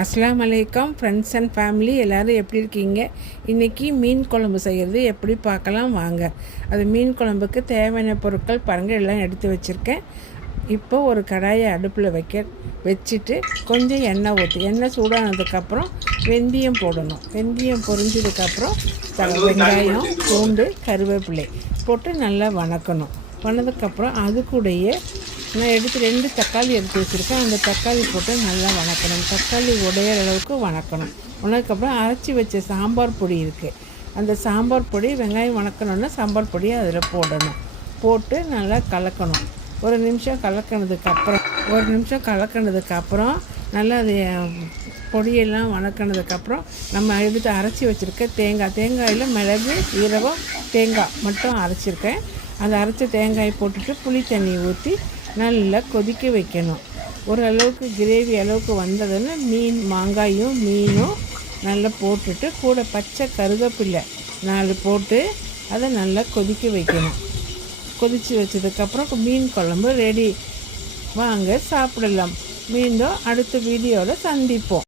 அஸ்ஸலாமு அலைக்கும் friends and family எல்லோரும் எப்படி இருக்கீங்க? இன்றைக்கி மீன் குழம்பு செய்கிறது எப்படி பார்க்கலாம் வாங்க. அது மீன் குழம்புக்கு தேவையான பொருட்கள் பாருங்கள், எல்லாம் எடுத்து வச்சுருக்கேன். இப்போ ஒரு கடாயை அடுப்பில் வச்சுட்டு கொஞ்சம் எண்ணெய் ஊற்றி, எண்ணெய் சூடானதுக்கப்புறம் வெந்தயம் போடணும். வெந்தயம் பொரிஞ்சதுக்கப்புறம் வெங்காயம், பூண்டு, கருவேப்பிலை போட்டு நல்லா வணக்கணும். வணதுக்கப்புறம் அது கூடயே நான் எடுத்து 2 தக்காளி எடுத்து வச்சுருக்கேன். அந்த தக்காளி போட்டு நல்லா வணக்கணும். தக்காளி உடையிற அளவுக்கு வணக்கணும். உணவுக்கப்புறம் அரைச்சி வச்ச சாம்பார் பொடி இருக்குது. அந்த சாம்பார் பொடி வெங்காயம் வணக்கணுன்னா சாம்பார் பொடியை அதில் போடணும். போட்டு நல்லா கலக்கணும். ஒரு நிமிஷம் கலக்கினதுக்கப்புறம் நல்லா அது பொடியெல்லாம் வணக்கினதுக்கப்புறம் நம்ம எடுத்து அரைச்சி வச்சுருக்க தேங்காயில் மிளகு, சீரகம், தேங்காய் மட்டும் அரைச்சிருக்கேன். அந்த அரைச்ச தேங்காயை போட்டுட்டு புளி தண்ணி ஊற்றி நல்லா கொதிக்க வைக்கணும். ஓரளவுக்கு கிரேவி அளவுக்கு வந்ததுன்னு மாங்காயும் மீனும் நல்லா போட்டுட்டு கூட பச்சை கருவேப்பிலை 4 போட்டு அதை நல்லா கொதிக்க வைக்கணும். கொதித்து வச்சதுக்கப்புறம் மீன் குழம்பு ரெடி. வாங்க சாப்பிடலாம். மீண்டும் அடுத்த வீடியோவில் சந்திப்போம்.